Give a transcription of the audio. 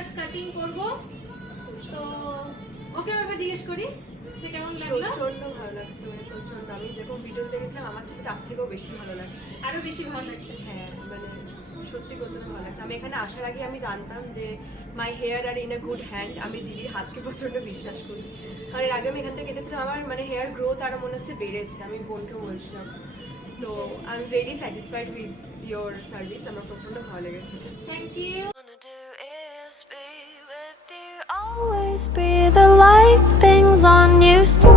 Hair cutting করব। তো ওকে ব্যাপারে জিজ্ঞেস করি যে কেমন লাগলো। প্রচন্ড ভালো লাগছে, মানে প্রচন্ড। আমি যেরকম ভিডিও দেখেছিলাম আমার ছবি তার থেকেও বেশি ভালো লাগছে, আরো বেশি ভালো লাগছে। হ্যাঁ মানে সত্যি প্রচন্ড ভালো লাগছে। আমি এখানে আসার আগে আমি জানতাম যে my hair are in a good hand. আমি দিদির হাতকে প্রচন্ড বিশ্বাস করি, কারণ এর আগে আমি এখান থেকে কেটেছিলাম, আমার মানে হেয়ার গ্রোথ আরো মনে হচ্ছে বেড়েছে। আমি বোনকেও বলছিলাম। তো I am very satisfied with your service. আমার প্রচন্ড ভালো লেগেছে। Thank you. Always be the light things on used to